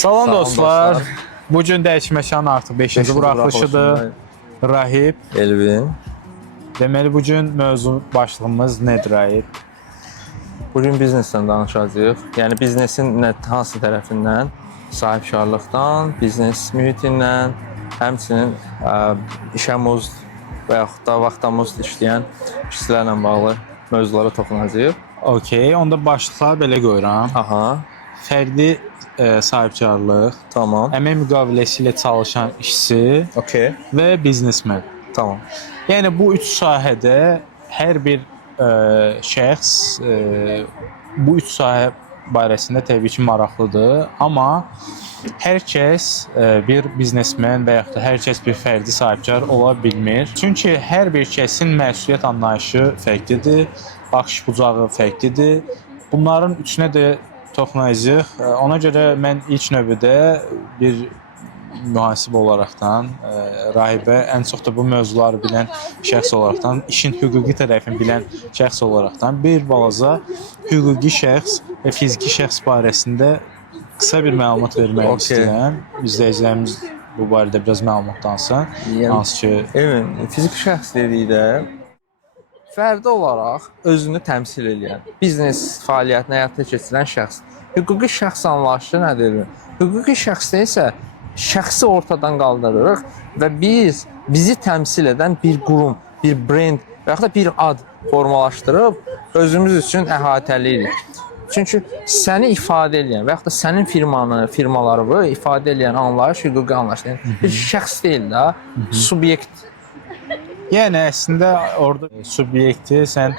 Salam dostlar. dostlar. Bugün dəyişməşan artıq 5-ci buraxılışıdır. Rahib. Elvin. Deməli bugün mövzu başlığımız nədir Rahib? Bugün biznesdən danışacağıq. Yəni biznesin hansı tərəfindən, sahibkarlıqdan, biznes mühitindən, həmçinin işə muzd və yaxud da vaxta muzd işləyən kişilərlə bağlı mövzulara toxunacağıq. Okey, onda başlıqları belə qoyuram. Aha, Fərdi sahibkarlıq, tamam. əmək müqaviləsi ilə çalışan işçi Okey, və biznesmen. tamam. Yəni bu üç sahədə hər bir şəxs bu üç sahə barəsində təbii ki maraqlıdır, amma hər kəs bir biznesmen və yaxud da hər kəs bir fərdi sahibkar ola bilmir. Çünki hər bir kəsin məsuliyyət anlayışı fərqlidir, baxış bucağı fərqlidir. Bunların üçünə də toxunacağıq. Ona görə mən ilk növbədə bir mühasib olaraqdan, rahibə ən çox da bu mövzuları bilən şəxs olaraqdan, işin hüquqi tərəfini bilən şəxs olaraqdan bir balaca hüquqi şəxs və fiziki şəxs barəsində qısa bir məlumat vermək istəyirəm. İzləyicilərimiz bu barədə biraz məlumatansın. Hansı ki, Elvin, fiziki şəxs dedikdə fərdi olaraq özünü təmsil edən, biznes fəaliyyətini həyata keçirən şəxs. Hüquqi şəxs anlayışı nədir? Hüquqi şəxsdə isə şəxsi ortadan qaldırırıq və bizi təmsil edən bir qurum, bir brend və yaxud da bir ad formalaşdırıb özümüz üçün əhatəliyirik. Çünki səni ifadə edən və yaxud da sənin firmaları ifadə edən anlayış hüquqi anlayış. Bir şəxs deyil də, subyekt. yəni əslində orada subyekti sən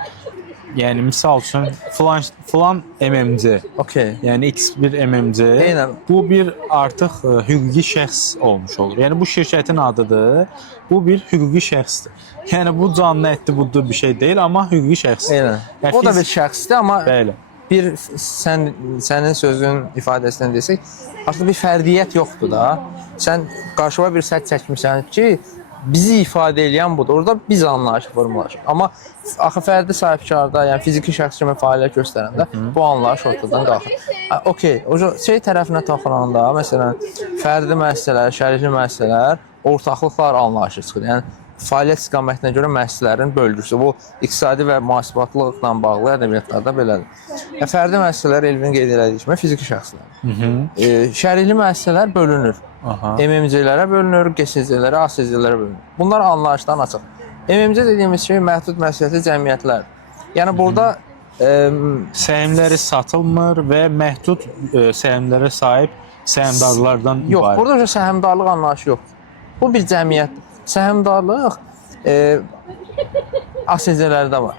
yəni misal üçün falan MMC. Okey. Yəni X1 MMC. Eynən. Bu bir artıq hüquqi şəxs olmuş olur. Yəni bu şirkətin adıdır. Bu bir hüquqi şəxsdir. Yəni bu canlı ətli buddur bir şey deyil, amma hüquqi şəxsdir. Eynən. Yəni O da bir şəxsdir, amma Bəli. bir sənin sözün ifadəsindən desək, artıq bir fərdiyyət yoxdur da. Sən qarşıma bir səs çəkmirsən ki, bizi ifadə edən budur. Orada biz anlayışı formalaşır. Amma axı fərdi sahibkarda, yəni fiziki şəxs kimi fəaliyyət göstərəndə bu anlayış ortadan qalxır. Okey, o şey tərəfinə toxunanda, məsələn, fərdi müəssisələr, şərikli müəssisələr, ortaqlıqlar anlayışı çıxır. Yəni fəaliyyət istiqamətinə görə müəssisələrin bölgüsü. Bu iqtisadi və mühasibatlıqla bağlı ədəbiyyatlarda belədir. Fərdi müəssisələr Elvin qeyd elədiyi kimi fiziki şəxslər. Şərikli müəssisələr bölünür. MMC-lərə bölünür, GSC-lərə, ASC-lərə bölünür. Bunlar anlayışdan açıq. MMC dediyimiz şey məhdud məsuliyyətli cəmiyyətlər. Yəni burada səhmləri satılmır və məhdud səhmlərə sahib səhmdarlardan yox, ibarət. burada səhmdarlıq anlayışı yoxdur. Bu bir cəmiyyətdir. Səhmdarlıq ASC-lərdə var.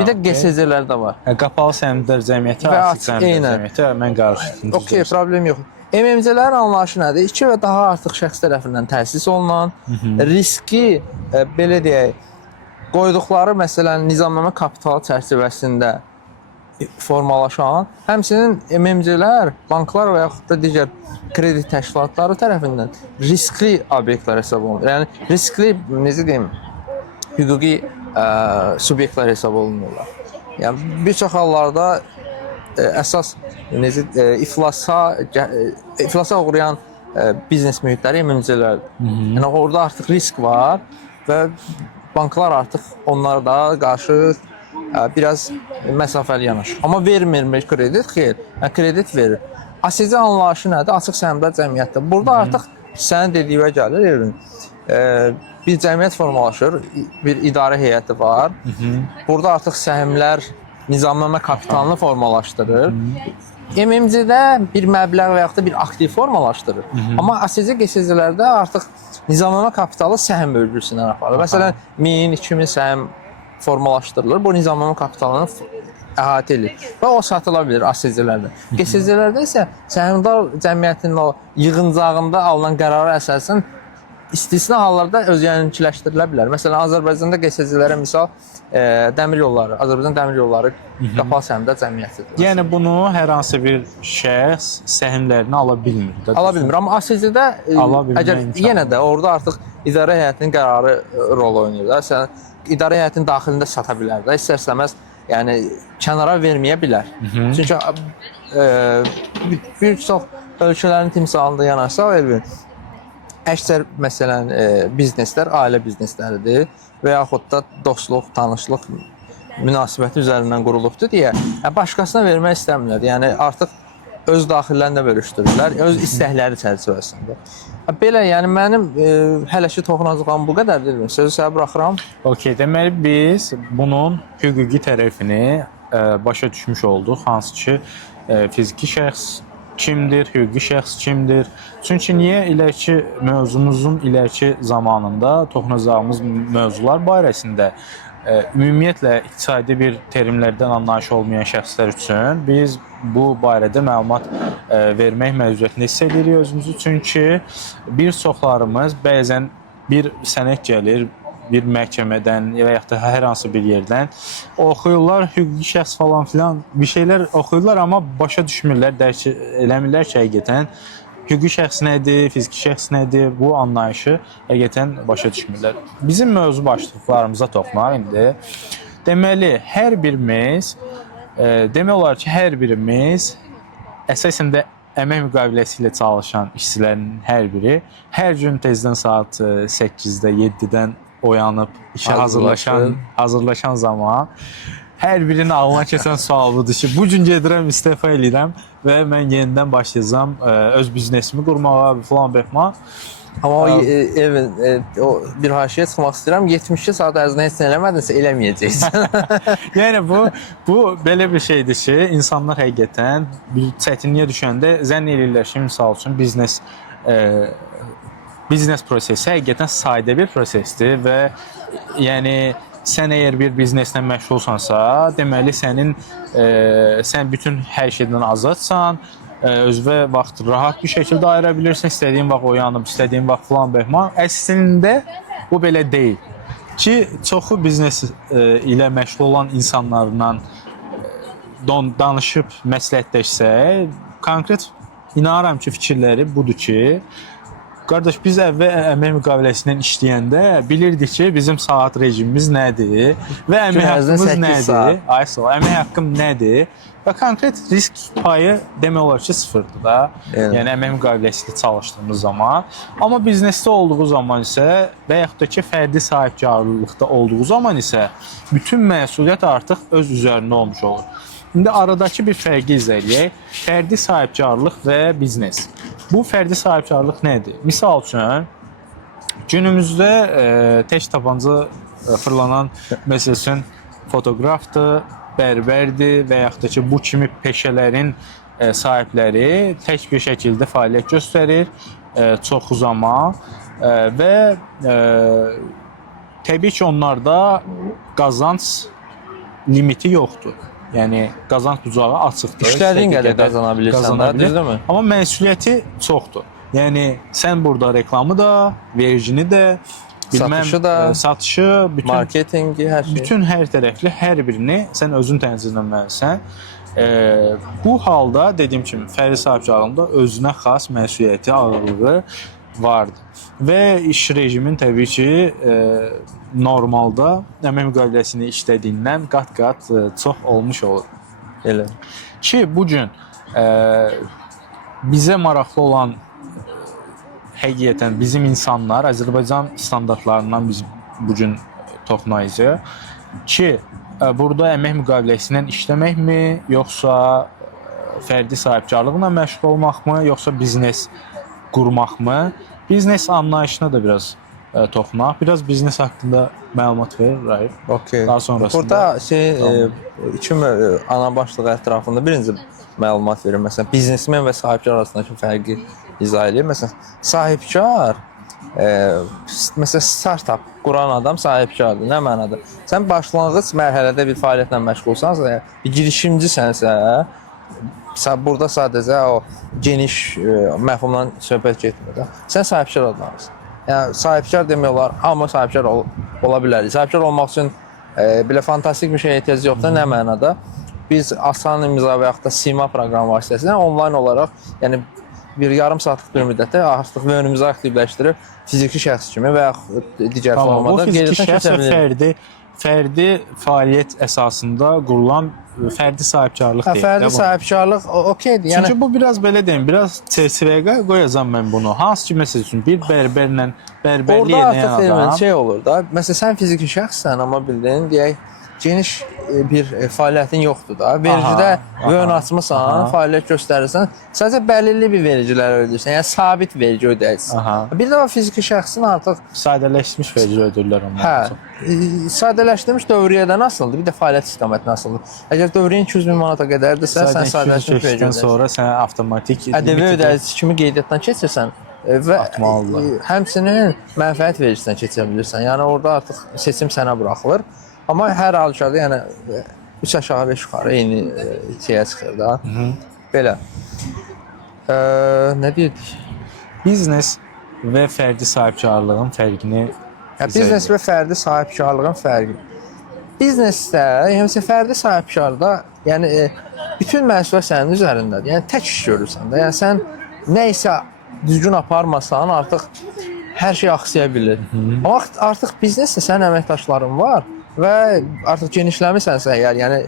Bir də GSC-lərdə var. Qapalı səhmdar cəmiyyəti, açıq səhmdar cəmiyyəti mən qarışdırdım. Okey, problem yox. MMC-lərin anlayışı nədir? 2 və daha artıq şəxs tərəfindən təsis olunan, riski, belə deyək, qoyduqları, məsələn, nizamnamə kapitalı çərçivəsində formalaşan, həmçinin MMC-lər banklar və yaxud da digər kredi təşkilatları tərəfindən riskli obyektlər hesab olunur. Yəni, riskli, necə deyim, hüquqi subyektlər hesab olunurlar. Yəni, bir çox hallarda əsas iflasa uğrayan biznes mühitləri MMC-lərdir. Yəni orada artıq risk var və banklar artıq onlara qarşı biraz məsafəli yanaşır. Amma vermir kredit, xeyr. Yəni kredit verir. ASC anlayışı nədir? Açıq səhmdar cəmiyyətdir. Burada artıq sənin dediyinə gəlir, Elvin. Bir cəmiyyət formalaşır, bir idarə heyəti var. Burada artıq səhmlər nizamnamə kapitalını formalaşdırır. MMC-də bir məbləğ və yaxud da bir aktiv formalaşdırır. Amma ASC GSC-lərdə artıq nizamnamə kapitalı səhm bölgüsündən aparılır. Məsələn, 1000-2000 səhm formalaşdırılır. Bu nizamnamə kapitalını əhatə edir və o satıla bilir ASC-lərdə. GSC-lərdə isə səhmdar cəmiyyətinin o yığıncağında alınan qərara əsasən istisna hallarda özgənimçiləşdirilə bilər. Məsələn, Azərbaycanda GSC-lərə misal dəmir yolları, Azərbaycan dəmir yolları qapalı səhmdar cəmiyyətidir. Yəni bunu hər hansı bir şəxs səhmlərini ala bilmir. Ala bilmir, amma ASC-də əgər yenə də orada artıq idarə heyətinin qərarı rol oynayır da. Sən idarə heyətinin daxilində sata bilər də, istər-istəməz yəni kənara verməyə bilər. Çünki bir çox ölkələrin timsalında yanaşsaq, Elvin, əksər məsələn bizneslər ailə biznesləridir və yaxud da dostluq, tanışlıq münasibəti üzərindən qurulubdur deyə başqasına vermək istəmirlər. Yəni artıq öz daxillərində bölüşdürürlər, öz istəkləri çərçivəsində. Belə, yəni mənim hələ ki toxunacağım bu qədərdir. Sözü sənə buraxıram. Okey, deməli biz bunun hüquqi tərəfini başa düşmüş olduq. Hansı ki fiziki şəxs kimdir, hüquqi şəxs kimdir? Çünki niyə iləriki mövzumuzun iləriki zamanında toxunacağımız mövzular barəsində ümumiyyətlə iqtisadi bir terimlərdən anlayış olmayan şəxslər üçün biz bu barədə məlumat vermək məcburiyyətində hiss edirik özümüzü. Çünki bir çoxlarımız bəzən bir sənəd gəlir, bir məhkəmədən və yaxud da hər hansı bir yerdən oxuyurlar, hüquqi şəxs falan filan bir şeylər oxuyurlar, amma başa düşmürlər, dərk eləmirlər ki, həqiqətən hüquqi şəxs nədir, fiziki şəxs nədir, bu anlayışı həqiqətən başa düşmürlər. Bizim mövzu başlıqlarımıza toxunaq indi. Deməli, hər birimiz, demək olar ki, hər birimiz əsasən də əmək müqaviləsi ilə çalışan işçilərin hər biri hər gün tezdən saat 8-də, 7-dən oyanıb işə hazırlaşan zaman hər birinin ağlına keçən sual budur ki, bu gün gedirəm, istefa edirəm və mən yenidən başlayacağam öz biznesimi qurmağa, falan bəhma. Amma o bir haşiyə çıxmaq istəyirəm. 72 saat ərzində heç nə eləmədinsə eləməyəcəksən. Yəni bu belə bir şeydir ki, insanlar həqiqətən bir çətinliyə düşəndə zənn edirlər ki, misal üçün biznes prosesi həqiqətən sadə bir prosesdir və yəni sən əgər bir bizneslə məşğulsansa, deməli sən bütün hər şeydən azadsan, özünə vaxt rahat bir şəkildə ayıra bilirsən, istədiyin vaxt oyanıb, istədiyin vaxt falan bəhman. Əslində bu belə deyil. Ki, çoxu biznes ilə məşğul olan insanlarla danışıb məsləhətləşsə, konkret inanıram ki, fikirləri budur ki, qardaş, biz əvvəl əmək müqaviləsindən işləyəndə bilirdik ki, bizim saat rejimimiz nədir və əmək haqqımız nədir? Əmək haqqım nədir? Və konkret risk payı demək olar ki, sıfırdır da. Yəni əmək müqaviləsi ilə çalışdığımız zaman. Amma biznesdə olduğu zaman isə və yaxud da ki, fərdi sahibkarlıqda olduğu zaman isə bütün məsuliyyət artıq öz üzərində olmuş olur. İndi aradakı bir fərqi izləyək. Fərdi sahibkarlıq və biznes. Bu fərdi sahibkarlıq nədir? Misal üçün, günümüzdə tək tapanca fırlanan məsəl üçün fotoqrafdır, bərbərdir və yaxud da ki, bu kimi peşələrin sahibləri tək bir şəkildə fəaliyyət göstərir çoxu zaman və təbii ki, onlarda qazanc limiti yoxdur. Yəni qazanc bucağı açıqdır. İşlədiyin qədər qazana bilirsən də, düzdürmü? Amma məsuliyyəti çoxdur. Yəni sən burada reklamı da, vergini də, satışı, bütün marketingi, hər şey. Bütün hər tərəfli hər birini sən özün tənzimləməlisən. Bu halda dediyim kimi fərdi sahibkarlığında özünə xas məsuliyyəti, ağırlığı vardır. Və iş rejimin təbii ki, normalda əmək müqaviləsini işlədiyindən qat-qat çox olmuş olur. Elə. Ki, bugün bizə maraqlı olan həqiqətən bizim insanlar Azərbaycan standartlarından biz bugün toxunacağıq ki, burada əmək müqaviləsindən işləməkmi, yoxsa fərdi sahibkarlıqla məşğul olmaqmı, yoxsa biznes qurmaqmı? Biznes anlayışına da biraz toxunaq. Biraz biznes haqqında məlumat ver, Raif. Okay. Daha sonrasında. Burada iki ana başlıq ətrafında birinci məlumat verir. Məsələn, biznesmen və sahibkar arasındakı fərqi izah edir. Məsələn, sahibkar, məsələn, startup quran adam sahibkardır. Nə mənada? Sən başlanğıc mərhələdə bir fəaliyyətlə məşğulsansa, bir girişimcisənsə, burada sadəcə o geniş məfhumdan söhbət getmir. Sən sahibkar olmalısın. Yəni, sahibkar demək olar, amma sahibkar ola bilərik. Sahibkar olmaq üçün belə fantastik bir şeyə ehtiyac yoxdur. Nə mənada? Biz Asan imza və yaxud da Sima proqramı vasitəsilə onlayn olaraq, yəni bir yarım saatlıq bir müddətdə artıq önümüzü aktivləşdirib fiziki şəxs kimi və yaxud digər formada qeydiyyatdan keçə bilərik. fərdi fəaliyyət əsasında qurulan fərdi sahibkarlıq deyil. Fərdi sahibkarlıq okeydir. Yəni Çünki bu biraz belə deyim, biraz çerçevəyə qoyacağam mən bunu. Hansı ki, məsəl üçün bir bərbərlə bərbərlik orada edən artıq adam şey olur da. Məsələn, sən fiziki şəxssən, amma bildin, deyək, geniş bir fəaliyyətin yoxdur da. Vergidə ön açmısan, fəaliyyət göstərirsən, sadəcə bəlirli bir vergilər ödəyirsən, yəni sabit vergi ödəyirsən. Bir də fiziki şəxsin artıq sadələşmiş vergi ödəyirlər onlar. Sadələşdirilmiş dövriyyədən asılıdır, bir də fəaliyyət istiqamətinə asılıdır. Əgər dövriyyən 200 min manata qədərdirsə, sən sadələşmiş vergi ödəyirsən. Sonra sən avtomatik ƏDV ödəyicisi kimi qeydiyyatdan keçirsən və həmçinin mənfəət vergisindən keçə bilirsən. Yəni orada artıq seçim sənə buraxılır. Amma hər halükarda yəni 3 aşağı 5 yuxarı eyni şeyə çıxır da. Belə. Nə deyirdik? Biznes və fərdi sahibkarlığın fərqini biznes və fərdi sahibkarlığın fərqi. Biznesdə, yəni fərdi sahibkarda, yəni bütün məsuliyyət sənin üzərindədir. Yəni tək iş görürsən də. Yəni sən nə isə düzgün aparmasan, artıq hər şey axsaya bilir. Amma artıq biznesdə sənin əməkdaşların var və artıq genişləmisənsə əgər, yəni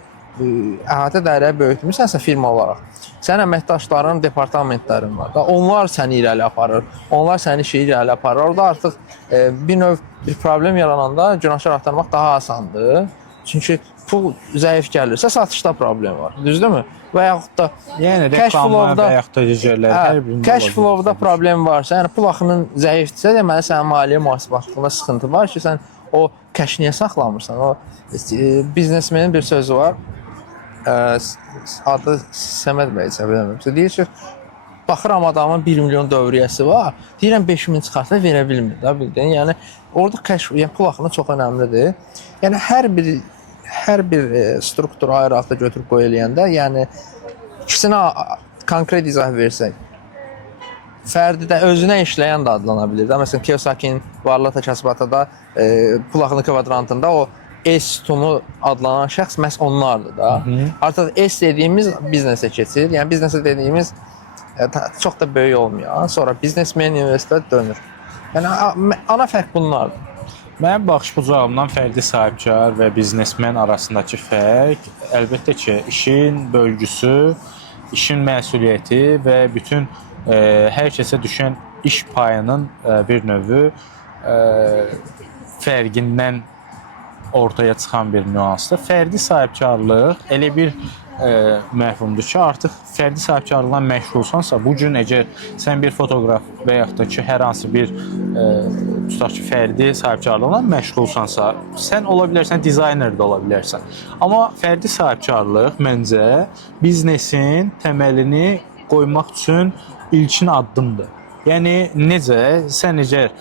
əhatə dairəyə böyütmüsənsə firma olaraq, sənin əməkdaşların, departamentlərin var da, onlar səni irəli aparır, onlar səni işi irəli aparır. Orada artıq bir növ bir problem yarananda günahkar axtarmaq daha asandır. Çünki pul zəif gəlirsə satışda problem var, düzdürmü? Və yaxud da yəni reklamlar və yaxud da rejərlər hər birində cash flow-da problem varsa, yəni pul axının zəifdirsə, deməli sənin maliyyə mühasibatında sıxıntı var ki, sən o cash niyə saxlamırsan? O biznesmenin bir sözü var. Adı Səməd bəysə bilmirəm. Deyir ki, baxıram adamın 1 milyon dövriyyəsi var, deyirəm 5000 çıxarsa verə bilmir də, bildin? Yəni orada cash, yəni pul axını çox önəmlidir. Yəni hər bir strukturu ayrı-ayrı götürüb qoy eləyəndə, yəni ikisinə konkret izah versək, fərdidə özünə işləyən də adlana bilir də. Məsələn, Kiyosaki'nin varlıqla kəsbatada pul axını kvadrantında o S sütunu adlanan şəxs məhz onlardır da. Artıq S dediyimiz biznesə keçir. Yəni biznesə dediyimiz çox da böyük olmuyor. Sonra biznesmen, investor dönür. Yəni ana fərq bunlardır. Mənim baxış bucağımdan fərdi sahibkar və biznesmen arasındakı fərq əlbəttə ki, işin bölgüsü, işin məsuliyyəti və bütün hər kəsə düşən iş payının bir növü fərqindən ortaya çıxan bir nüansdır. Fərdi sahibkarlıq elə bir məfhumdur ki, artıq fərdi sahibkarlıqla məşğulsansa, bu gün əgər sən bir fotoqraf və yaxud da ki, hər hansı bir tutaq ki, fərdi sahibkarlıqla məşğulsansa, sən ola bilərsən, dizayner də ola bilərsən. Amma fərdi sahibkarlıq məncə biznesin təməlini qoymaq üçün ilkin addımdır. Yəni necə? Sən əgər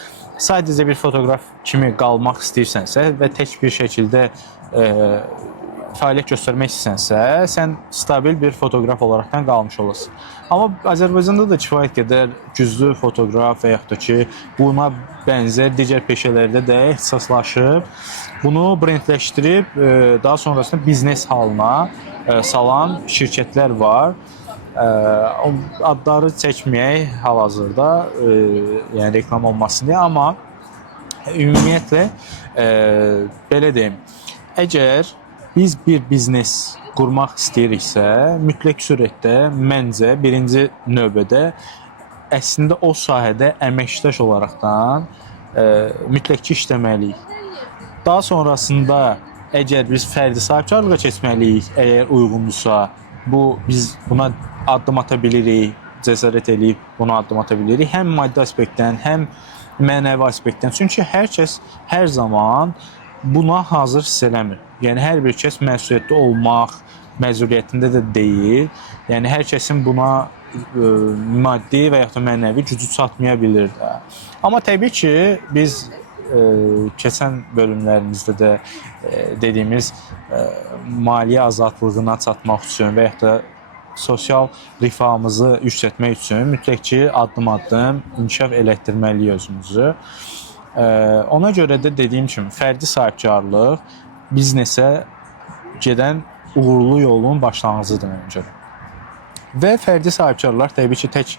sadəcə bir fotoqraf kimi qalmaq istəyirsənsə və tək bir şəkildə fəaliyyət göstərmək istəyirsənsə, sən stabil bir fotoqraf olaraqdan qalmış olasın. Amma Azərbaycanda da kifayət qədər güclü fotoqraf və yaxud da ki, buna bənzər digər peşələrdə də ixtisaslaşıb, bunu brendləşdirib, daha sonrasında biznes halına salan şirkətlər var. Adları çəkməyək hal-hazırda, yəni reklam olmasın deyə, amma ümumiyyətlə belə deyim, əgər biz bir biznes qurmaq istəyiriksə, mütləq surətdə məncə birinci növbədə əslində o sahədə əməkdaş olaraqdan mütləq ki işləməliyik. Daha sonrasında əgər biz fərdi sahibkarlığa keçməliyik, əgər uyğundursa, biz buna addım ata bilirik, cəsarət edib buna addım ata bilirik. Həm maddi aspektdən, həm mənəvi aspektdən. Çünki hər kəs hər zaman buna hazır hiss eləmir. Yəni hər bir kəs məsuliyyətli olmaq məcburiyyətində də deyil. Yəni hər kəsin buna maddi və yaxud da mənəvi gücü çatmaya bilir də. Amma təbii ki, biz keçən bölümlərimizdə də dediyimiz maliyyə azadlığına çatmaq üçün və yaxud da sosial rifahımızı yüksəltmək üçün mütləq ki, addım-addım inkişaf elətdirməliyik özümüzü. Ona görə də dediyim kimi, fərdi sahibkarlıq biznesə gedən uğurlu yolun başlanğıcıdır məncə. Və fərdi sahibkarlar təbii ki, tək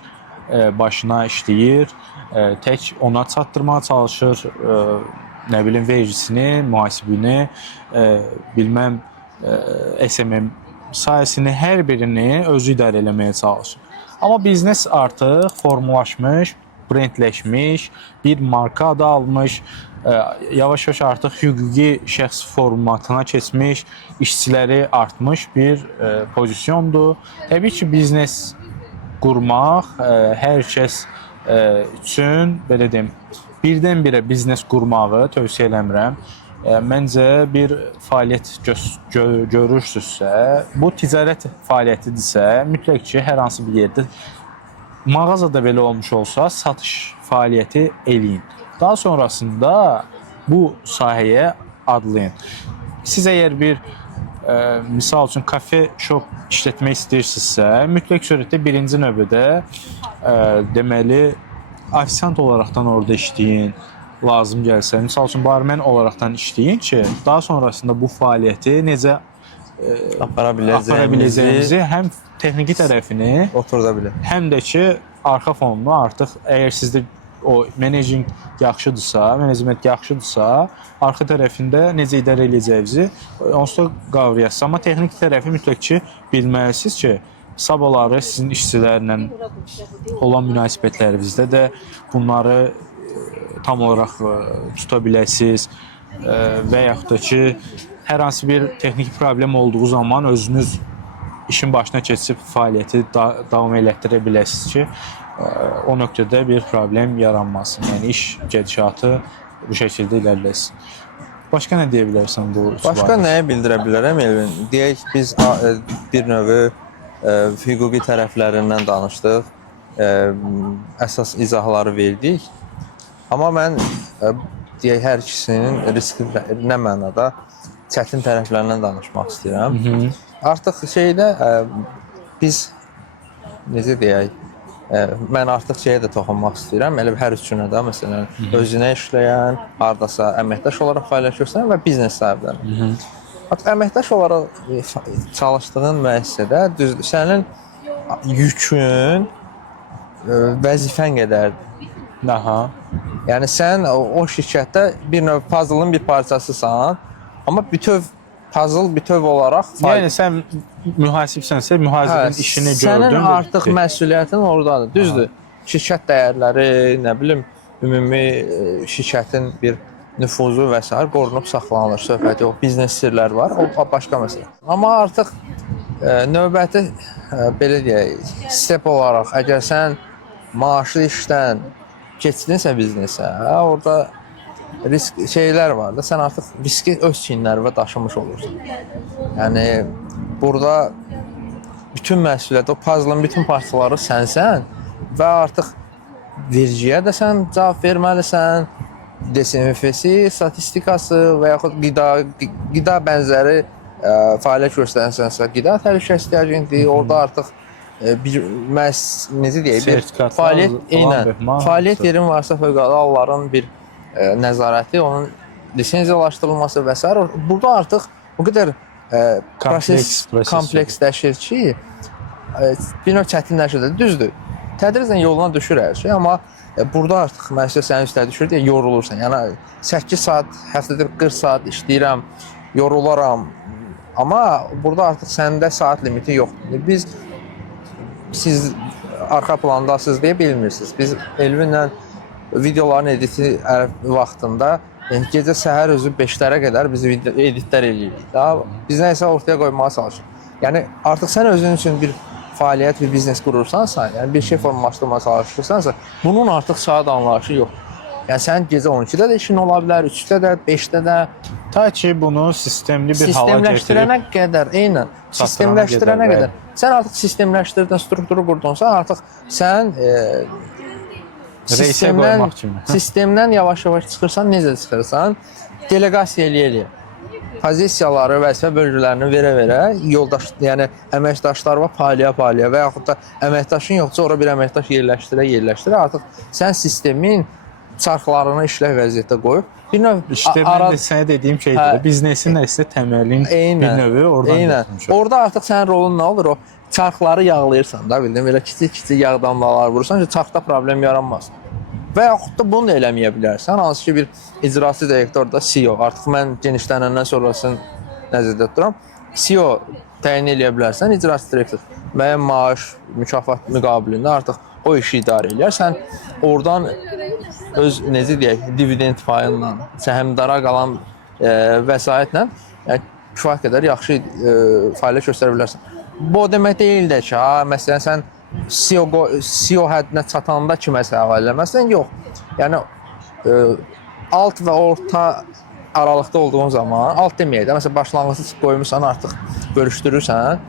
başına işləyir, tək ona çatdırmağa çalışır, nə bilim vergisini, mühasibini, bilməm SMM sayəsini hər birini özü idarə eləməyə çalışır. Amma biznes artıq formalaşmış, brendləşmiş, bir marka adı almış, yavaş-yavaş artıq hüquqi şəxs formatına keçmiş, işçiləri artmış bir pozisyondur. Təbii ki, biznes qurmaq hər kəs üçün, belə deyim, birdən-birə biznes qurmağı tövsiyə eləmirəm. Məncə bir fəaliyyət görürsünüzsə, bu ticarət fəaliyyətidirsə, mütləq ki, hər hansı bir yerdə mağazada belə olmuş olsa, satış fəaliyyəti eləyin. Daha sonrasında bu sahəyə adlayın. Siz əgər bir misal üçün kafe shop işlətmək istəyirsinizsə, mütləq surətdə birinci növbədə deməli ofisiant olaraqdan orada işləyin, lazım gəlsə, misal üçün barmen olaraqdan işləyin ki, daha sonrasında bu fəaliyyəti necə apara biləcəyimizi həm texniki tərəfini oturda bilər. Həm də ki, arxa fonunu artıq əgər sizdə o menecing yaxşıdırsa, menecment yaxşıdırsa, arxa tərəfində necə idarə edəcəyinizi onsuz da qavrayasınız. Amma texniki tərəfi mütləq ki, bilməlisiniz ki, sabahları sizin işçilərlə olan münasibətlərinizdə də bunları tam olaraq tuta biləsiniz və yaxud da ki, hər hansı bir texniki problem olduğu zaman özünüz işin başına keçib fəaliyyəti davam elətdirə biləsiniz ki, o nöqtədə bir problem yaranmasın. Yəni iş gedişatı bu şəkildə irəliləsin. Başqa nə deyə bilərsən bu üç barədə? Başqa nəyə bildirə bilərəm Elvin? Deyək biz bir növ hüquqi tərəflərindən danışdıq, əsas izahları verdik. Amma mən deyək hər ikisinin riskli nə mənada çətin tərəflərindən danışmaq istəyirəm. Artıq şeydə biz necə deyək, mən artıq şeyə də toxunmaq istəyirəm. Elə hər üçünə də, məsələn, özünə işləyən, hardasa əməkdaş olaraq fəaliyyət göstərən və biznes sahibləri. Artıq əməkdaş olaraq çalışdığın müəssisədə düzdür, sənin yükün vəzifən qədərdir. Aha. Yəni sən o şirkətdə bir növ puzzle-ın bir parçasısan, amma bütöv olaraq yəni sən mühasibsənsə, mühasibin işini gördün. Sənin artıq məsuliyyətin oradadır. Düzdür. Şirkət dəyərləri, nə bilim, ümumi şirkətin bir nüfuzu və s. qorunub saxlanılır. Söhbəti o biznes sirləri var, o başqa məsələ. Amma artıq növbəti belə deyək, step olaraq əgər sən maaşlı işdən keçdinsə biznesə, orada risk şeylər var da, sən artıq riski öz çiyinlərinə daşımış olursun. Yəni burada bütün məsuliyyət, o puzzle-ın bütün parçaları sənsən və artıq vergiyə də sən cavab verməlisən, DSMF-si, statistikası və yaxud qida bənzəri fəaliyyət göstərirsənsə, qida təhlükəsizliyi agentliyi, orada artıq bir necə deyək, bir fəaliyyət yerin varsa fövqəladə halların bir nəzarəti, onun lisenziyalaşdırılması və s. Burada artıq o qədər proses kompleksləşir ki, bir növ çətinləşir. Düzdür, tədricən yoluna düşür hər şey, amma burada artıq müəssisə sənin üstə düşür deyə yorulursan. Yəni 8 saat, həftədə 40 saat işləyirəm, yorularam. Amma burada artıq səndə saat limiti yoxdur. Siz arxa plandasınız deyə bilmirsiniz. Biz Elvinlə videoların editi vaxtında gecə səhər özü 5-lərə qədər biz editlər eləyirik. Biz nəsə ortaya qoymağa çalışırıq. Yəni artıq sən özün üçün bir fəaliyyət, bir biznes qurursansa, yəni bir şey formalaşdırmağa çalışırsansa, bunun artıq saat anlayışı yoxdur. Yəni sənin gecə 12-də də işin ola bilər, 3-də də, 5-də də. Ta ki bunu sistemli bir hala gətirib. Sistemləşdirənə qədər, eynən. Sistemləşdirənə qədər. Sən artıq sistemləşdirdin, strukturu qurdunsa, artıq sən sistemdən yavaş-yavaş çıxırsan, necə çıxırsan? Delegasiya eləyə-eləyə. Pozisiyaları, vəzifə bölgülərini verə-verə, yoldaş, yəni əməkdaşlarla paylayə-paylayə və yaxud da əməkdaşın yoxsa ora bir əməkdaş yerləşdirə-yerləşdirə, artıq sən sistemin çarxlarını işlək vəziyyətdə qoyub, bir növ İşte mən də sənə dediyim şeydir, biznesin əsli təməlin bir növü oradan götürmüş. Orada artıq sənin rolun nə olur? O çarxları yağlayırsan da, bildin, belə kiçik-kiçik yağ damlalar vurursan ki, çarxda problem yaranmasın. Və yaxud da bunu da eləməyə bilərsən. Hansı ki bir icraçı direktor da CEO. Artıq mən genişlənəndən sonrasını nəzərdə tuturam. CEO təyin eləyə bilərsən, icraçı direktor müəyyən maaş, mükafat müqabilində artıq o işi idarə edir. Sən oradan öz necə deyək, dividend payından, səhmdara qalan vəsaitlə yəni kifayət qədər yaxşı fəaliyyət göstərə bilərsən. Bu o demək deyil də ki, məsələn sən CEO həddinə çatanda kiməsə həvalə eləməzsən, yox. Yəni alt və orta aralıqda olduğun zaman, alt deməyək də, məsələn başlanğıcı qoymusan, artıq bölüşdürürsən,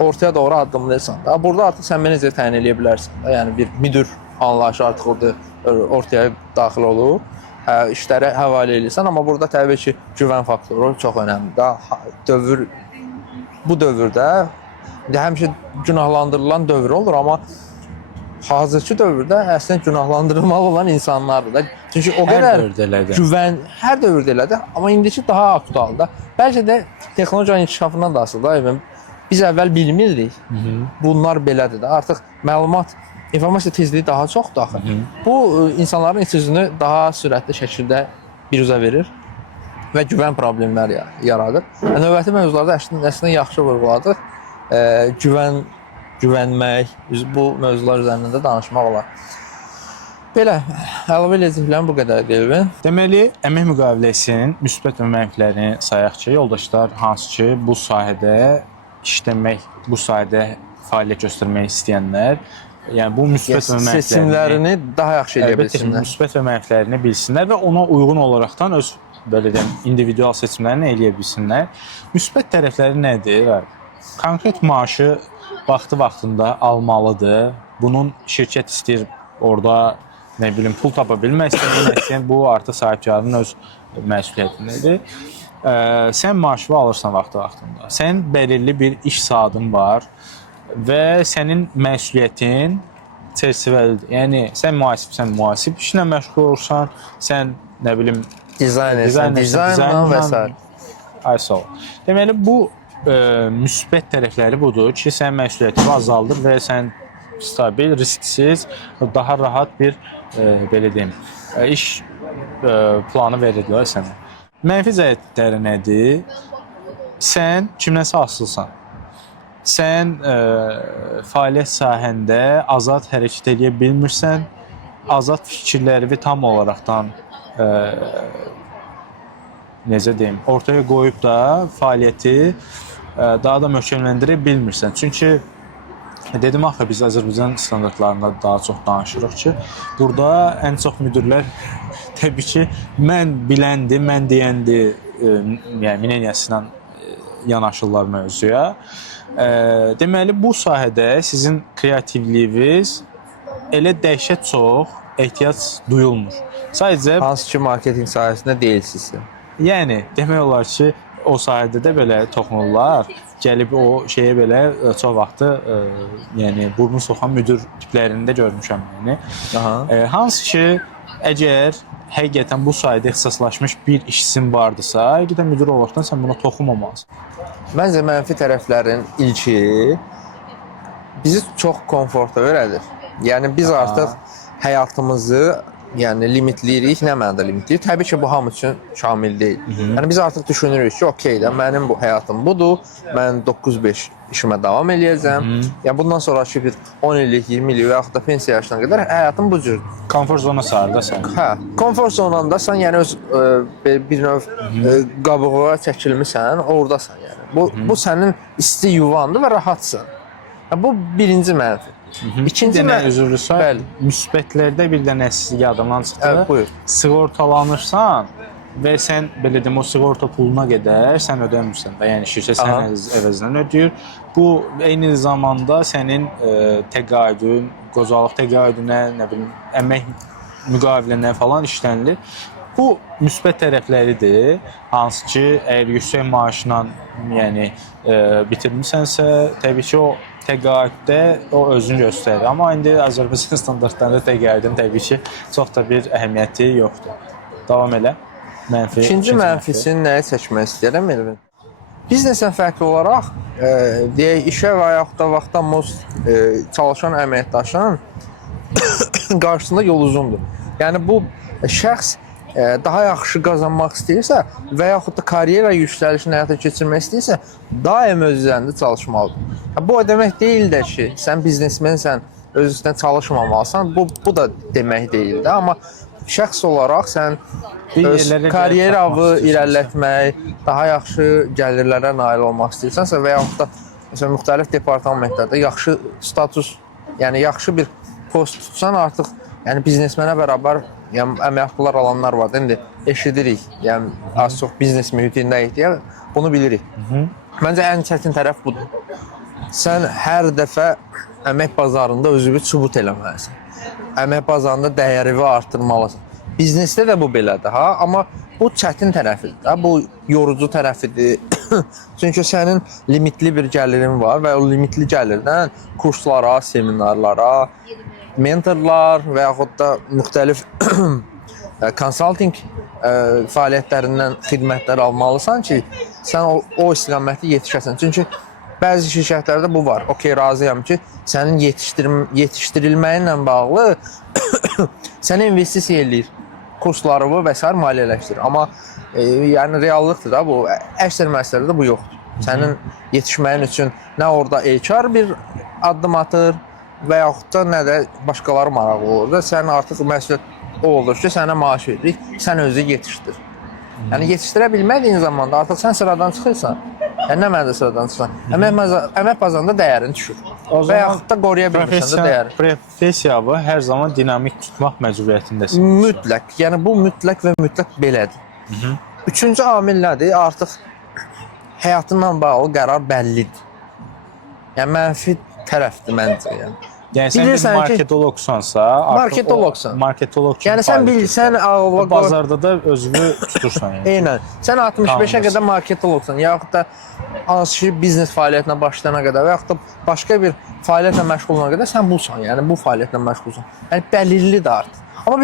ortaya doğru addımlayırsan da, burada artıq sən menecer təyin edə bilərsən. Yəni bir müdür anlayışı artıq orada ortaya daxil olur. İşlərə həvalə edirsən, amma burada təbii ki, güvən faktoru çox önəmlidir. Bu dövrdə həmişə günahlandırılan dövr olur, amma hazırki dövrdə əslində günahlandırılmalı olan insanlardır da. Çünki o qədər güvən hər dövrdə elədir, amma indiki daha aktualdır. Bəlkə də texnologiyanın inkişafından da asılıdır. Biz əvvəl bilmirdik. Bunlar belədir də. Artıq məlumat, informasiya tezliyi daha çoxdur axı. Bu insanların iç üzünü daha sürətli şəkildə biruzə verir və güvən problemləri yaradır. Növbəti mövzularda əslində yaxşı vurğuladıq. Güvənmək, bu mövzular üzərində də danışmaq olar. Belə, əlavə edəcəklərim bu qədər deyil. Deməli, əmək müqaviləsinin müsbət və mənfilərini sayaq ki, yoldaşlar hansı ki bu sahədə işləmək, bu sahədə fəaliyyət göstərmək istəyənlər, yəni bu müsbət və mənfilərini seçimlərini daha yaxşı edə bilsinlər. Müsbət və mənfilərini bilsinlər və ona uyğun olaraqdan öz belə deyim, individual seçimlərini eləyə bilsinlər. Müsbət tərəfləri nədir? Konkret maaşı vaxtında almalıdır. Bunun şirkət istəyir orada nə bilim pul tapa bilməsin, bu artıq sahibkarın öz məsuliyyətinədir. Sən maaşı alırsan vaxtında. Sən bəlirli bir iş saatın var və sənin məsuliyyətin çərçivəlidir. Yəni sən müasib işlə məşğul olursan, sən nə bilim dizaynla və s. Ay sağ ol. Deməli bu müsbət tərəfləri budur ki, sənin məsuliyyətini azaldır və sən stabil, risksiz, daha rahat bir belə deyim, iş planı verirlər sənə. Mənfi cəhətləri nədir? Sən kimdənsə asılısan. Sən fəaliyyət sahəndə azad hərəkət edə bilmirsən, azad fikirlərini tam olaraqdan necə deyim, ortaya qoyub da fəaliyyəti daha da möhkəmləndirə bilmirsən. Çünki dedim axı biz Azərbaycan standartlarında daha çox danışırıq ki, burada ən çox müdirlər təbii ki, mən biləndi, mən deyəndi, yəni mineniyasıyla yanaşırlar mövzuya. Deməli, bu sahədə sizin kreativliyiniz elə dəhşət çox ehtiyac duyulmur. Sadəcə hansı ki marketinq sahəsində deyilsinizsə. Yəni demək olar ki, o sahədə də belə toxunurlar. Gəlib o şeyə belə çox vaxtı yəni burnu soxan müdir tiplərini də görmüşəm yəni. Hansı ki, əgər həqiqətən bu sahədə ixtisaslaşmış bir işçin vardısa, həqiqətən müdir olaraqdan sən buna toxunmamalısan. Məncə mənfi tərəflərin ilki bizi çox komforta verədir. Yəni biz artıq həyatımızı limitləyirik. Nə mənada limitləyir? Təbii ki, bu hamı üçün şamil deyil. Yəni biz artıq düşünürük ki, okey də, mənim bu həyatım budur. Mən 9-5 işimə davam eləyəcəm. Yəni bundan sonraki bir 10 illik, 20 illik və yaxud da pensiya yaşına qədər həyatım bu cür. Konfor zona sarıda sən. Konfor zonandasan, yəni öz bir növ qabığa çəkilmisən, oradasan yəni. Bu sənin isti yuvandır və rahatsan. Bu birinci mənfi. İkinci üzrlü say, müsbətlərdə bir dənə sizə yadımdan çıxdı. Sığortalanırsan və sən belə deyim o sığorta puluna qədər sən ödəmirsən də, yəni şirkət sənin əvəzindən ödəyir. Bu eyni zamanda sənin təqaüdün, qocalıq təqaüdünə, nə bilim, əmək müqaviləsinə falan işlənilir. Bu müsbət tərəfləridir. Hansı ki, əgər yüksək maaşla yəni bitirmisənsə, təbii ki, o təqaüddə o özünü göstərir. Amma indi Azərbaycan standartlarında təqaüdün təbii ki, çox da bir əhəmiyyəti yoxdur. Davam elə. İkinci mənfisini nəyə çəkmək istəyirəm Elvin? Biznesdən fərqli olaraq, deyək, işə və yaxud da vaxtdan çalışan əməkdaşın qarşısında yol uzundur. Yəni bu şəxs daha yaxşı qazanmaq istəyirsə və yaxud da karyera yüksəlişini həyata keçirmək istəyirsə, daim öz üzərində çalışmalıdır. Bu o demək deyil də ki, sən biznesmensən, öz üstünə çalışmamalısan. Bu da demək deyil də, amma şəxs olaraq sən öz karyeranı irəlilətmək, daha yaxşı gəlirlərə nail olmaq istəyirsənsə və yaxud da məsələn müxtəlif departamentlərdə yaxşı status, yəni yaxşı bir post tutsan artıq, yəni biznesmenə bərabər, yəni əmək haqqları alanlar var. İndi eşidirik. Yəni az çox biznes mühitindəyik deyə bunu bilirik. Məncə ən çətin tərəf budur. Sən hər dəfə əmək bazarında özünü sübut eləməlisən. Əmək bazarında dəyərini artırmalısan. Biznesdə də bu belədir ha, amma bu çətin tərəfidir. Bu yorucu tərəfidir. Çünki sənin limitli bir gəlirin var və o limitli gəlirdən kurslara, seminarlara, mentorlar və yaxud da müxtəlif konsaltinq fəaliyyətlərindən xidmətlər almalısan ki, sən o istiqamətə yetişəsən. Çünki bəzi şirkətlərdə bu var. Okey, razıyam ki, sənin yetişdirilməyinlə bağlı sənə investisiya eləyir. Kurslarını və s. maliyyələşdirir. Amma yəni reallıqdır da bu. Əksər məsələdə bu yoxdur. Sənin yetişməyin üçün nə orada HR bir addım atır və yaxud da nə də başqaları maraqlı olur da sən artıq məsuliyyət o olur ki, sənə maaş veririk, sən özü yetişdir. Yəni yetişdirə bilmədiyin zaman da artıq sən sıradan çıxırsan. Yəni nə mənada sıradan çıxırsan? Əmək bazarında dəyərin düşür. Və yaxud da qoruya bilmirsən də dəyəri. Professiyanı hər zaman dinamik tutmaq məcburiyyətindəsən. Mütləq. Yəni bu mütləq və mütləq belədir. Üçüncü amil nədir? Artıq həyatınla bağlı qərar bəllidir. Yəni mənfi tərəfdir məncə. Yəni sən bir marketologsansa, marketologsan. Marketoloq kimi. Yəni sən bilirsən, bazarda da özünü tutursan yəni. Eynən. Sən 65-ə qədər marketologsan, yaxud da hansı ki biznes fəaliyyətinə başlayana qədər və yaxud da başqa bir fəaliyyətlə məşğul olana qədər sən busan. Yəni bu fəaliyyətlə məşğulsan. Yəni bəlirlidir artıq. Amma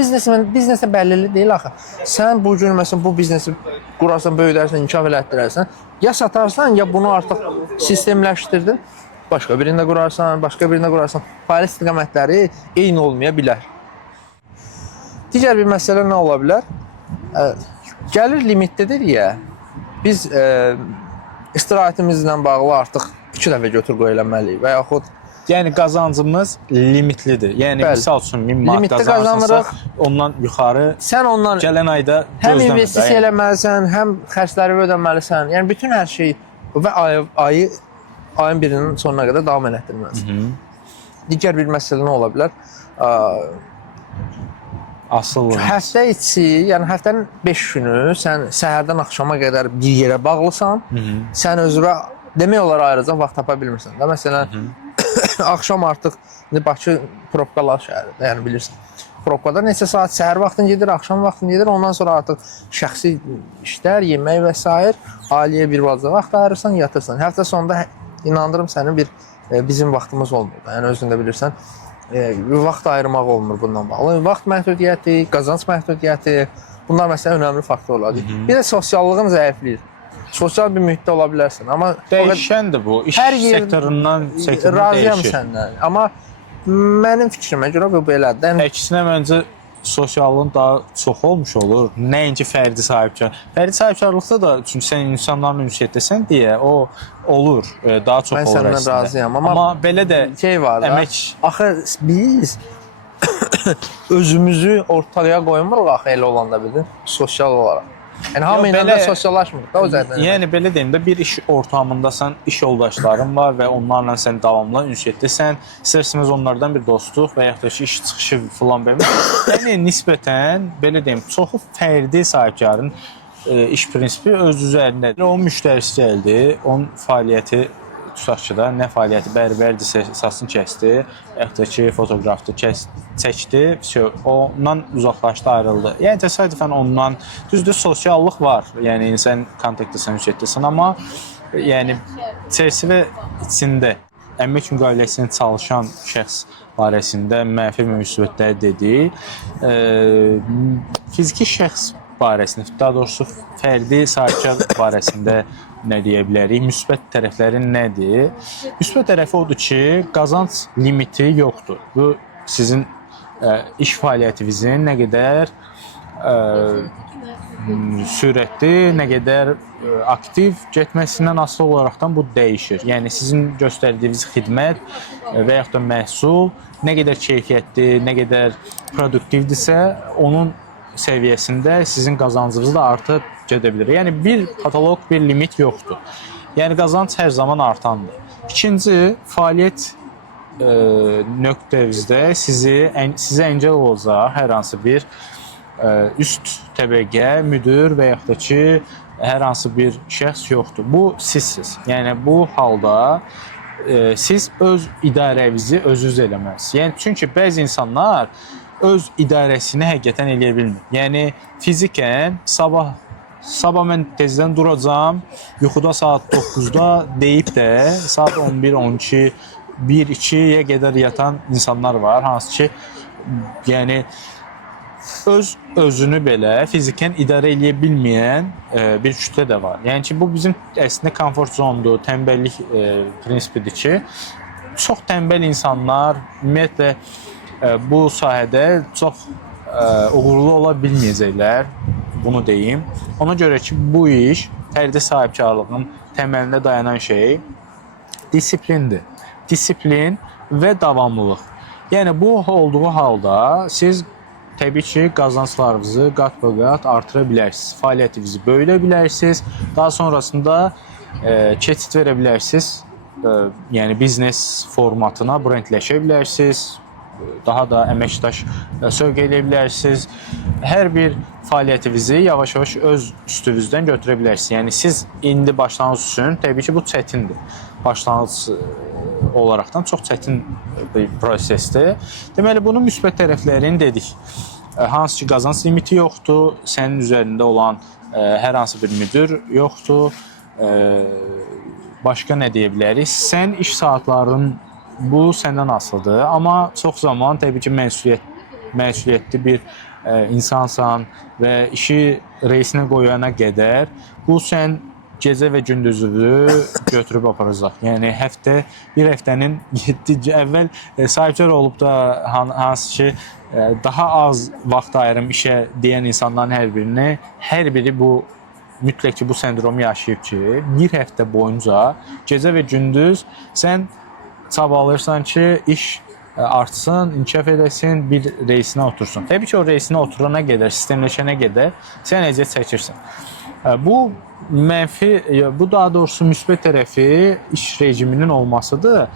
biznesdə bəlirli deyil axı. Sən bu gün məsələn bu biznesi qurarsan, böyüdərsən, inkişaf elətdirərsən, ya satarsan, ya bunu artıq sistemləşdirdin. Başqa birində qurarsan, fəaliyyət istiqamətləri eyni olmaya bilər. Digər bir məsələ nə ola bilər? Gəlir limitlidir deyə biz istirahətimizlə bağlı artıq 2 dəfə götür-qoy eləməliyik və yaxud yəni qazancımız limitlidir. Yəni misal üçün 1000 manat qazanırsa, ondan yuxarı sən ondan gələn ayda həm investisiya eləməlisən, həm xərcləri ödəməlisən. Yəni bütün hər şey və ayın birinin sonuna qədər davam elətdirməlisən. Digər bir məsələ nə ola bilər? Asıllıq. Həftə içi, yəni həftənin 5 günü sən səhərdən axşama qədər bir yerə bağlısan. Sən özünə demək olar ayrıca vaxt tapa bilmirsən. Məsələn, axşam artıq Bakı probkalar şəhəridir, yəni bilirsən. Probkada neçə saat səhər vaxtın gedir, axşam vaxtın gedir, ondan sonra artıq şəxsi işlər, yemək və s. ailəyə bir balaca vaxt ayırırsan, yatırsan. Həftə sonunda inandırım sənin bizim vaxtımız olmur. Yəni özün də bilirsən, vaxt ayırmaq olmur bundan bağlı. Vaxt məhdudiyyəti, qazanc məhdudiyyəti, bunlar məsələn önəmli faktorlardır. Bir də sosiallığın zəifliyir. Sosial bir mühitdə ola bilərsən, amma dəyişəndir bu. İş sektorundan dəyişir. Razıyam səndən. Amma mənim fikrimə görə bu belədir. Əksinə məncə sosiallığın daha çox olmuş olur. Nəinki fərdi sahibkar. Fərdi sahibkarlıqda da çünki sən insanlarla ünsiyyətdəsən deyə o olur, daha çox olur əslində. Mən səndən razıyam. Amma belə də şey var da. Axı biz özümüzü ortaya qoymuruq axı elə olanda bildin, sosial olaraq. Yəni hamı ilə də sosiallaşmırıq da o cəhətdən. Yəni belə deyim də bir iş ortamındasan, iş yoldaşların var və onlarla sən davamlı ünsiyyətdəsən. İstərsiniz onlardan bir dostluq və yaxud da iş çıxışı falan belə. Yəni nisbətən belə deyim, çoxu fərdi sahibkarın iş prinsipi öz üzərindədir. O müştərisi gəldi, onun fəaliyyəti tutaq ki da, nə fəaliyyəti bərbərdirsə sasını kəsdi, yaxud da ki, fotoqrafdı, çəkdi, ondan uzaqlaşdı, ayrıldı. Yəni təsadüfən ondan, düzdür, sosiallıq var, yəni insan kontaktdəsən, ünsiyyətdəsən, amma yəni çərçivə içində əmək müqaviləsində çalışan şəxs barəsində mənfi müsibətlər dedi, fiziki şəxs barəsində, daha doğrusu fərdi sahibkar barəsində nə deyə bilərik? Müsbət tərəfləri nədir? Müsbət tərəfi odur ki, qazanc limiti yoxdur. Bu sizin iş fəaliyyətinizin nə qədər sürətli, nə qədər aktiv getməsindən asılı olaraqdan bu dəyişir. Yəni sizin göstərdiyiniz xidmət və yaxud da məhsul nə qədər keyfiyyətli, nə qədər produktivdirsə, onun səviyyəsində sizin qazancınız da artıb gedə bilər. Yəni bir kataloq, bir limit yoxdur. Yəni qazanc hər zaman artandır. İkinci, fəaliyyət nöqtənizdə sizə əngəl olacaq hər hansı bir üst təbəqə, müdir və yaxud da ki, hər hansı bir şəxs yoxdur. Bu sizsiz. Yəni bu halda siz öz idarənizi özünüz eləməlisiniz. Yəni çünki bəzi insanlar öz idarəsini həqiqətən eləyə bilmir. Yəni fizikən sabah mən tezdən duracağam, yuxuda saat 9-da deyib də saat 11, 12, 1, 2-yə qədər yatan insanlar var. Hansı ki, yəni özünü belə fizikən idarə eləyə bilməyən bir kütlə də var. Yəni ki, bu bizim əslində komfort zondur, tənbəllik prinsipidir ki, çox tənbəl insanlar ümumiyyətlə bu sahədə çox uğurlu ola bilməyəcəklər, bunu deyim. Ona görə ki, bu iş fərdi sahibkarlığın təməlində dayanan şey disiplindir. Disiplin və davamlılıq. Yəni bu olduğu halda siz təbii ki, qazanclarınızı qat-bə-qat artıra bilərsiniz, fəaliyyətinizi böyüdə bilərsiniz, daha sonrasında keçid verə bilərsiniz, yəni biznes formatına brendləşə bilərsiniz, daha da əməkdaş sövq edə bilərsiniz. Hər bir fəaliyyətinizi yavaş-yavaş öz üstünüzdən götürə bilərsiniz. Yəni siz indi başlanğıc üçün təbii ki, bu çətindir. Başlanğıc olaraqdan çox çətin bir prosesdir. Deməli, bunun müsbət tərəflərini dedik. Hansı ki, qazanc limiti yoxdur, sənin üzərində olan hər hansı bir müdir yoxdur. Başqa nə deyə bilərik? Sən iş saatlarının bu səndən asılıdır, amma çox zaman təbii ki, məsuliyyətli bir insansan və işi reisinə qoyana qədər bu sən gecə və gündüzünü götürüb aparacaq. Yəni bir həftənin 7 əvvəl sahibkar olub da hansı ki daha az vaxt ayırım işə deyən insanların hər biri bu mütləq ki bu sendromu yaşayıb ki, bir həftə boyunca gecə və gündüz sən çabalayırsan ki, iş artsın, inkişaf edəsin, bir reisinə otursun. Təbii ki, o reisinə oturana qədər, sistemləşənə qədər sən əziyyət çəkirsən. Bu mənfi, bu daha doğrusu müsbət tərəfi iş rejiminin olmasıdır.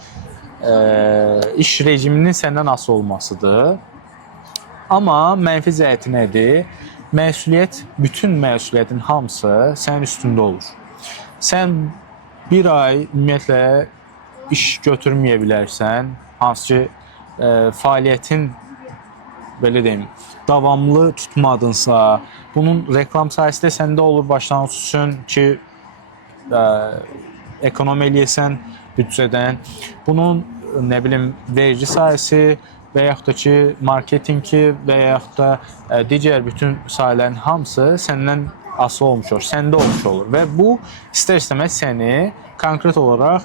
İş rejiminin səndən asılı olmasıdır. Amma mənfi cəhəti nədir? Bütün məsuliyyətin hamısı sənin üstündə olur. Sən bir ay ümumiyyətlə iş götürməyə bilərsən, hansı ki, fəaliyyətin belə deyim, davamlı tutmadınsa, bunun reklam sayəsi də səndə olur başlanğıc üçün ki, ekonom eləyəsən büdcədən. Bunun nə bilim, vergi sayəsi və yaxud da ki, marketingi və yaxud da digər bütün sahələrin hamısı səndən asılı olmuş olur, səndə olmuş olur və bu istər-istəməz səni konkret olaraq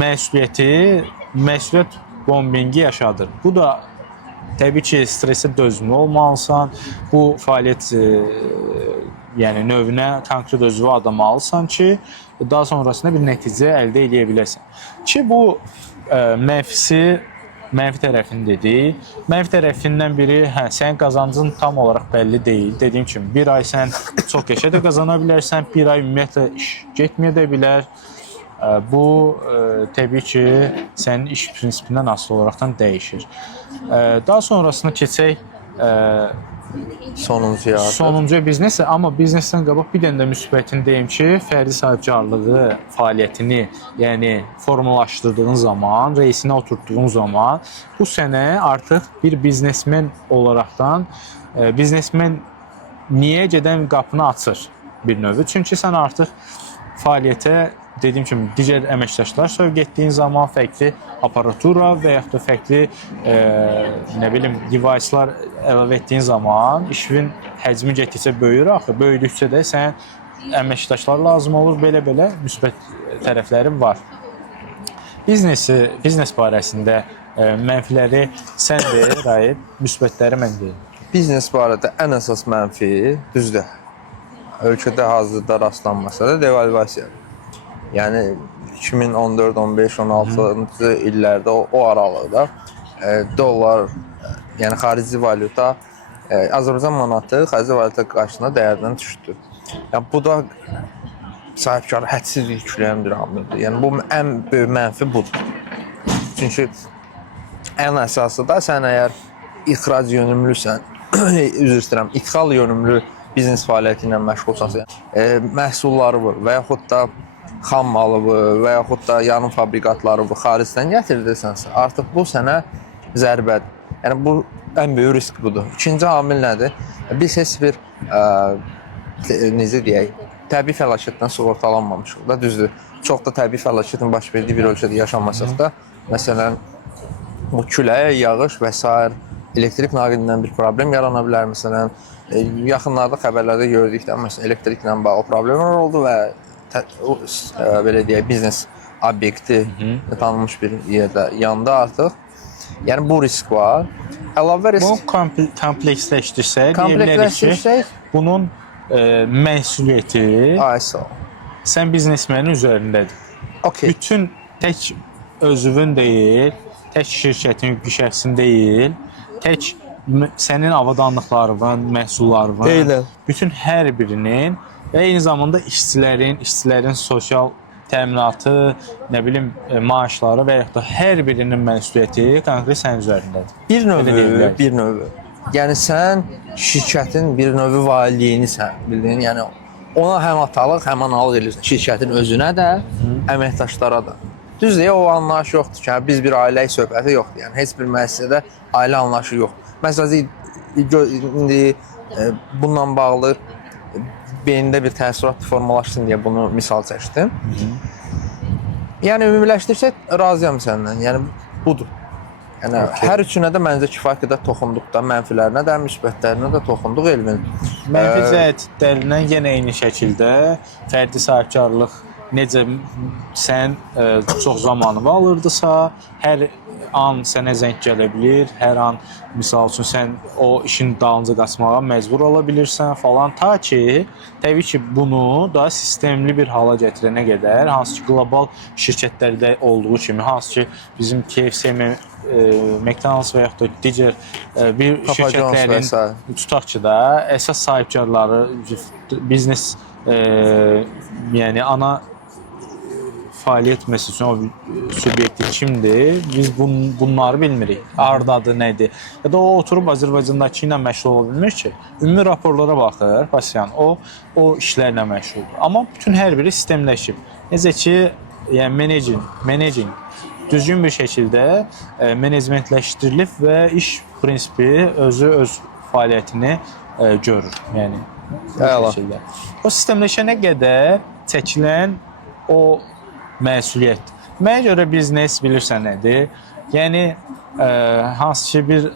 məsuliyyət bombingi yaşadır. Bu da təbii ki, stresə dözümlü olmalısan, bu fəaliyyət yəni növünə konkret özünü adamalısan ki, daha sonrasında bir nəticə əldə edə biləsən. Ki, bu mənfi tərəfini dedik. Mənfi tərəfindən biri, sənin qazancın tam olaraq bəlli deyil. Dediyim kimi, bir ay sən çox qəşə də qazana bilərsən, bir ay ümumiyyətlə iş getməyə də bilər. Bu, təbii ki, sənin iş prinsipindən asılı olaraqdan dəyişir. Daha sonrasını keçək sonuncuya biznesə, amma biznesdən qabaq bir dənə də müsbətini deyim ki, fərdi sahibkarlığı fəaliyyətini, yəni formalaşdırdığın zaman, reisinə oturtduğun zaman, bu sənə artıq bir biznesmen olaraqdan, biznesmen niyə gedən qapını açır bir növü. Çünki sən artıq fəaliyyətə, dediyim kimi, digər əməkdaşlar sövq etdiyin zaman, fərqli aparatura və yaxud da fərqli device'lar əlavə etdiyin zaman işin həcmi getdikcə böyür axı. Böyüdükcə də sən əməkdaşlar lazım olur, belə müsbət tərəfləri var. Biznes barəsində Mənfiləri sən de, Rahib, müsbətləri mən deyim. Biznes barədə ən əsas mənfi, düzdür, ölkədə hazırda rastlanmasa da devalvasiyadır. Yəni 2014, 15, 16-cı illərdə o aralıqda dollar, yəni xarici valyuta, Azərbaycan manatı xarici valyuta qarşısında dəyərdən düşdü. Yəni bu da sahibkarı hədsiz yükləyən bir amildir. Yəni bu ən böyük mənfi budur. Çünki ən əsası da sən əgər ixrac yönümlüsən, üzr istəyirəm, ixal yönümlü biznes fəaliyyəti ilə məşğulsansa, məhsulları və yaxud da xam malı və yaxud da yarım fabrikatları xaricdən gətirdirsənsə, artıq bu sənə zərbədir. Yəni bu ən böyük risk budur. İkinci amil nədir? Biz heç bir necə deyək, təbii fəlakətdən sığortalanmamışıq da, düzdür. Çox da təbii fəlakətin baş verdiyi bir ölkədə yaşamasaq da, məsələn, bu küləyə, yağış və s. elektrik naqilindən bir problem yarana bilər. Məsələn, yaxınlarda xəbərlərdə gördükdə, məsələn, elektriklə bağlı problemlər oldu və belə deyək, biznes obyekti tanınmış bir yerdə yandı artıq. Yəni bu risk var. Əlavə risk... Bunu kompleksləşdirsək, deyə bilərik ki, bunun məsuliyyəti sən biznesmenin üzərindədir. Okay. Bütün tək özünün deyil, tək şirkətin, yüklü şəxsin deyil, tək sənin avadanlıqların, məhsulların, bütün hər birinin və eyni zamanda işçilərin sosial təminatı, nə bilim, maaşları və yaxud da hər birinin məsuliyyəti konkret sənin üzərindədir. Bir növü. Yəni sən şirkətin bir növü valideynisən, bildin? Yəni ona həm atalıq, həm analıq edirsən. Şirkətin özünə də, əməkdaşlara da. Düzdür, o anlayış yoxdur ki, biz bir ailəyik söhbəti yoxdur. Yəni heç bir müəssisədə ailə anlayışı yoxdur. Məsələn, indi bununla bağlı beynində bir təəssürat formalaşsın deyə bunu misal çəkdim. Yəni ümumiləşdirsək, razıyam səndən. Yəni budur. Yəni hər üçünə də məncə kifayət qədər toxunduq da, mənfilərinə də, müsbətlərinə də toxunduq elmin. Mənfi cəhətlərindən yenə eyni şəkildə fərdi sahibkarlıq necə sən çox zamanını alırdısa, hər an sənə zəng gələ bilər, hər an misal üçün sən o işin dalınca qaçmağa məcbur ola bilirsən falan, ta ki, təbii ki, bunu da sistemli bir hala gətirənə qədər, hansı ki, qlobal şirkətlərdə olduğu kimi, hansı ki, bizim KFC, McDonald's və yaxud da digər bir şirkətlərin tutaq ki da, əsas sahibkarları, biznes, yəni ana fəaliyyət məsəl üçün o subyektiv kimdir? Biz bunları bilmirik. Hardadır, nədir? Ya da o oturub Azərbaycandakı ilə məşğul ola bilmir ki. Ümumi raporlara baxır, pasiyan, o işlərlə məşğuldur. Amma bütün hər biri sistemləşib. Necə ki, yəni managing düzgün bir şəkildə menecmentləşdirilib və iş prinsipi özü öz fəaliyyətini görür. Yəni bu şəkildə. O sistemləşənə qədər çəkilən o məsuliyyət. Mənə görə biznes bilirsən nədir? Yəni hansı ki bir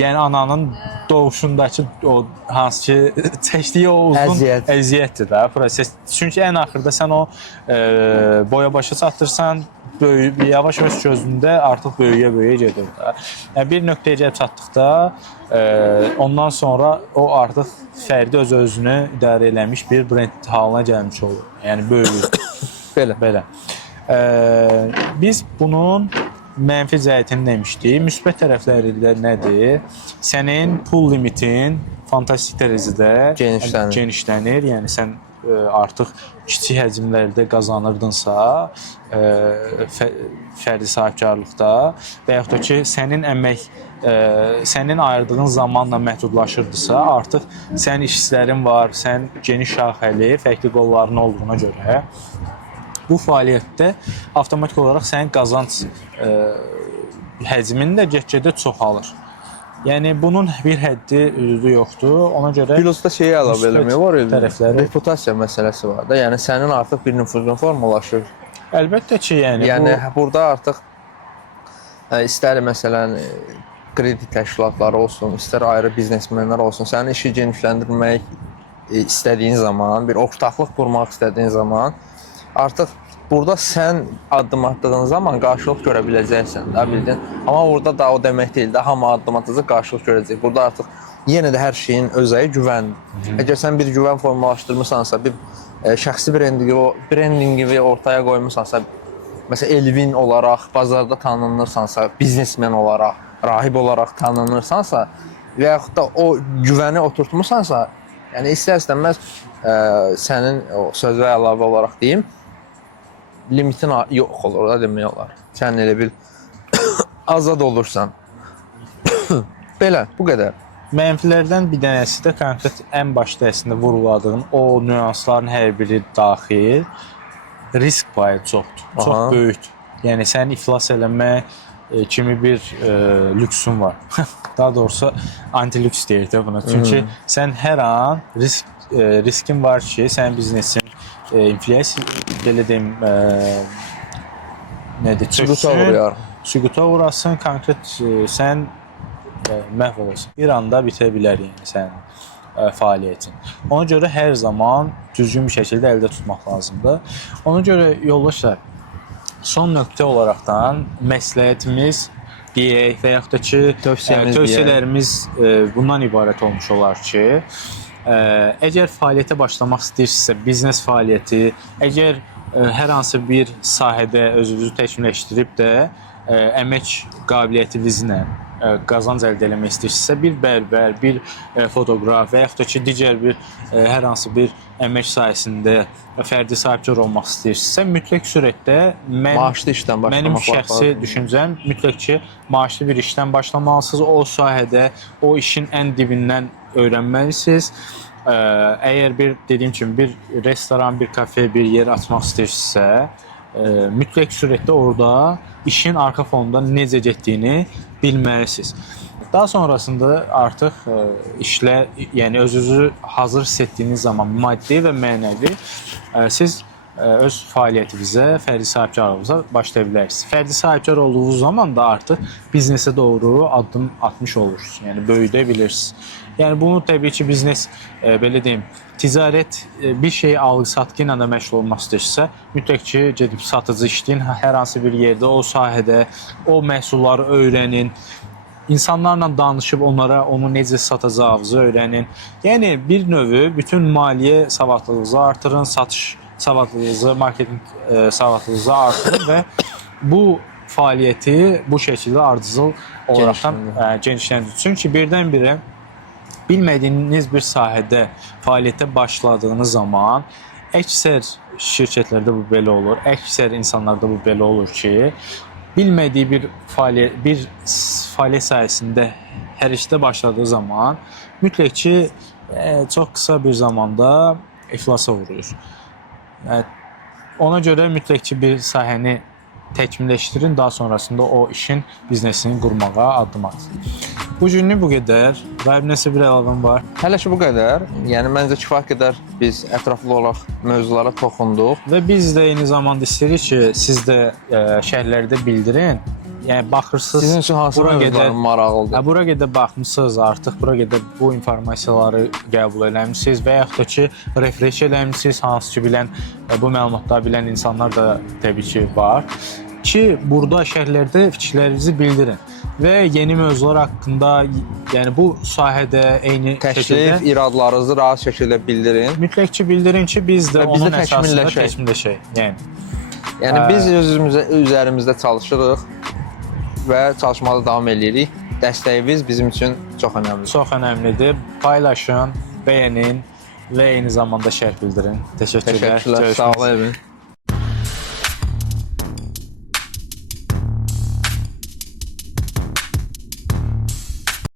yəni ananın doğuşundakı o hansı ki çəkdiyi o uzun əziyyətdir də proses. Çünki ən axırda sən o boya başa çatdırsan, yavaş-yavaş gözündə artıq böyüyə gedir də. Yəni bir nöqtəyə gəlib çatdıqda ondan sonra o artıq fərdi öz-özünü idarə eləmiş bir brend halına gəlmiş olur. Yəni böyüyür. Belə. Biz bunun mənfi cəhətini demişdik. Müsbət tərəfləri də nədir? Sənin pul limitin fantastik dərəcədə genişlənir. Yəni sən artıq kiçik həcmlərdə qazanırdınsa, fərdi sahibkarlıqda və yaxud da ki, sənin əmək, sənin ayırdığın zamanla məhdudlaşırdısa, artıq sənin işçilərin var, sən geniş şaxəli, fərqli qolların olduğuna görə bu fəaliyyətdə avtomatik olaraq sənin qazanc həcmin də get-gedə çoxalır. Yəni bunun bir həddi, hüdudu yoxdur. Ona görə Pilotda şeyi əlavə eləmək var idi. Reputasiya məsələsi var da. Yəni sənin artıq bir nüfuzun formalaşır. Əlbəttə ki, yəni burada artıq istər məsələn kredi təşkilatları olsun, istər ayrı biznesmenlər olsun, sənin işi genişləndirmək istədiyin zaman, bir ortaqlıq qurmaq istədiyin zaman artıq burada sən addım atdığın zaman qarşılıq görə biləcəksən, də bildin. Amma burada da o demək deyil də, hamı addım atacaq, qarşılıq görəcək. Burada artıq yenə də hər şeyin özəyi güvəndir. Əgər sən bir güvən formalaşdırmısansa, bir şəxsi brendingi ortaya qoymusansa, məsələn Elvin olaraq bazarda tanınırsansa, biznesmen olaraq, rahib olaraq tanınırsansa və yaxud da o güvəni oturtmusansa, yəni istər-istəməz sənin o sözə əlavə olaraq deyim, limitin yox olur da demək olar. Sən elə bil azad olursan. Belə, bu qədər. Mənfilərdən bir dənəsi də konkret ən başda əslində vurguladığın o nüansların hər biri daxil risk payı çoxdur. Çox böyükdür. Yəni sənin iflas eləmək kimi bir lüksün var. Daha doğrusu anti-lüks deyir də buna. Çünki sən hər an riskin var ki, sənin biznesin inflyasiya belə deyim nədir? Süquta uğrasın, konkret sən məhv olasın. Bir anda bitə bilər yəni sənin fəaliyyətin. Ona görə hər zaman düzgün bir şəkildə əldə tutmaq lazımdır. Ona görə yoldaşlar, son nöqtə olaraqdan məsləhətimiz deyək və yaxud da ki, tövsiyələrimiz bundan ibarət olmuş olar ki, əgər fəaliyyətə başlamaq istəyirsinizsə, biznes fəaliyyəti, əgər hər hansı bir sahədə özünüzü təkmilləşdirib də əmək qabiliyyətinizlə qazanc əldə etmək istəyirsinizsə, bir bərbər, bir fotoqraf və yaxud da ki, digər bir hər hansı bir əmək sahəsində fərdi sahibkar olmaq istəyirsinizsə, mütləq surətdə maaşlı işdən mənim şəxsi düşüncəm mütləq ki, maaşlı bir işdən başlamalısınız. O sahədə, o işin ən dibindən öyrənməlisiniz. Əgər bir dediyim kimi bir restoran, bir kafe, bir yer açmaq istəyirsinizsə, mütləq surətdə orada işin arxa fonunda necə getdiyini bilməlisiniz. Daha sonrasında artıq işlə, yəni özünüzü hazır hiss etdiyiniz zaman maddi və mənəvi siz öz fəaliyyətinizə, fərdi sahibkarlığınıza başlaya bilərsiniz. Fərdi sahibkar olduğunuz zaman da artıq biznesə doğru addım atmış olursunuz. Yəni böyüdə bilirsiniz. Yəni bunu təbii ki, biznes belə deyim, ticarət bir şeyi alğı-satqı ilə də məşğul olmaq istəyirsə, mütləq ki, gedib satıcı işləyin, hər hansı bir yerdə, o sahədə, o məhsulları öyrənin, insanlarla danışıb onlara onu necə satacağınızı öyrənin. Yəni bir növü bütün maliyyə savadlılığınızı artırın, satış savadlılığınızı, marketinq savadlılığınızı artırın və bu fəaliyyəti bu şəkildə ardıcıl olaraqdan genişləndirin. Çünki birdən-birə bilmədiyiniz bir sahədə fəaliyyətə başladığınız zaman əksər şirkətlərdə bu belə olur, əksər insanlarda bu belə olur ki, bilmədiyi bir fəaliyyət sayəsində hər işdə başladığı zaman mütləq ki, çox qısa bir zamanda iflasa uğrayır. Ona görə mütləq ki, bir sahəni təkmilləşdirin, daha sonrasında o işin biznesini qurmağa addım atın. Bu günlük bu qədər. Rahib, nəsə bir əlavəm var? Hələ ki bu qədər. Yəni məncə kifayət qədər biz ətraflı olaraq mövzulara toxunduq. Və biz də eyni zamanda istəyirik ki, siz də şərhlərdə bildirin. Yəni baxırsınız, sizin üçün hansı mövzuların maraqlıdır? Bura qədər baxmısınız, artıq bura qədər bu informasiyaları qəbul eləmisiniz və yaxud da ki, refresh eləmisiniz, hansı ki bilən, bu məlumatları bilən insanlar da təbii ki var. Ki, burada şərhlərdə fikirlərinizi bildirin və yeni mövzular haqqında, yəni bu sahədə eyni təklif, iradlarınızı rahat şəkildə bildirin. Mütləq ki, bildirin ki, biz də onun əsasında təkmilləşək. Yəni biz üzərimizdə çalışırıq və çalışmalı davam edirik. Dəstəyiniz bizim üçün çox önəmlidir. Çox önəmlidir. Paylaşın, bəyənin və eyni zamanda şərh bildirin. Təşəkkürlər. Sağ olun.